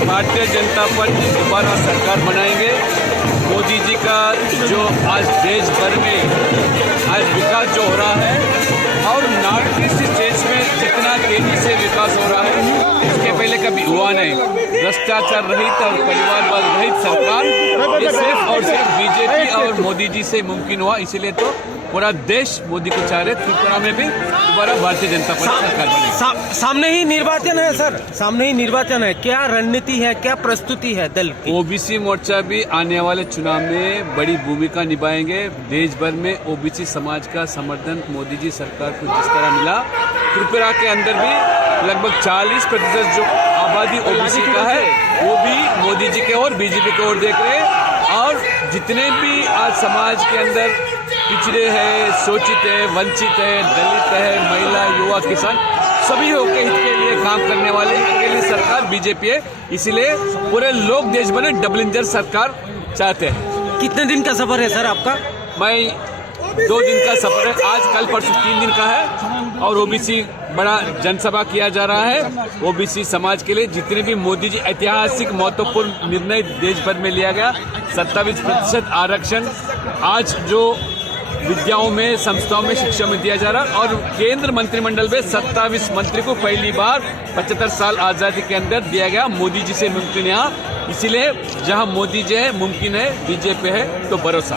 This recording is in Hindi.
भारतीय जनता पार्टी दोबारा सरकार बनाएंगे। मोदी जी का जो आज देश भर में आज विकास जो हो रहा है और नॉर्थ ईस्ट स्टेट्स में जितना तेजी से विकास हो रहा है इसके पहले कभी हुआ नहीं। भ्रष्टाचार रहित और परिवारवाद रहित सरकार ये सिर्फ और सिर्फ बीजेपी और मोदी जी से मुमकिन हुआ। इसीलिए तो पूरा देश मोदी को चाह रहे। त्रिपुरा में भी दोबारा भारतीय जनता पार्टी सरकार बनेगी। सामने ही निर्वाचन है सर, सामने ही निर्वाचन है। क्या रणनीति है, क्या प्रस्तुति है दल की? ओबीसी मोर्चा भी आने वाले चुनाव में बड़ी भूमिका निभाएंगे। देश भर में ओबीसी समाज का समर्थन मोदी जी सरकार को जिस तरह मिला, त्रिपुरा के अंदर भी लगभग 40% जो आबादी ओबीसी का है वो भी मोदी जी के और बीजेपी की ओर देख रहे हैं। और जितने भी आज समाज के अंदर पिछड़े हैं, शोषित है, वंचित है, दलित है, महिला, युवा, किसान, सभी के हित के लिए काम करने वाले अकेली सरकार बीजेपी है। इसीलिए पूरे लोग देश भर में डबल इंजन सरकार चाहते हैं। कितने दिन का सफर है सर आपका? मैं 2 दिन का सफर है, आज कल परसों 3 दिन का है। और ओबीसी बड़ा जनसभा किया जा रहा है। ओबीसी समाज के लिए जितने भी मोदी जी ऐतिहासिक महत्वपूर्ण निर्णय देश भर में लिया गया, 27% आरक्षण आज जो विद्याओं में, संस्थाओं में, शिक्षा में दिया जा रहा है। और केंद्र मंत्रिमंडल में 27 मंत्री को पहली बार 75 साल आजादी के अंदर दिया गया। मोदी जी से मुमकिन यहाँ, इसीलिए जहां मोदी जी है मुमकिन है, बीजेपी है तो भरोसा।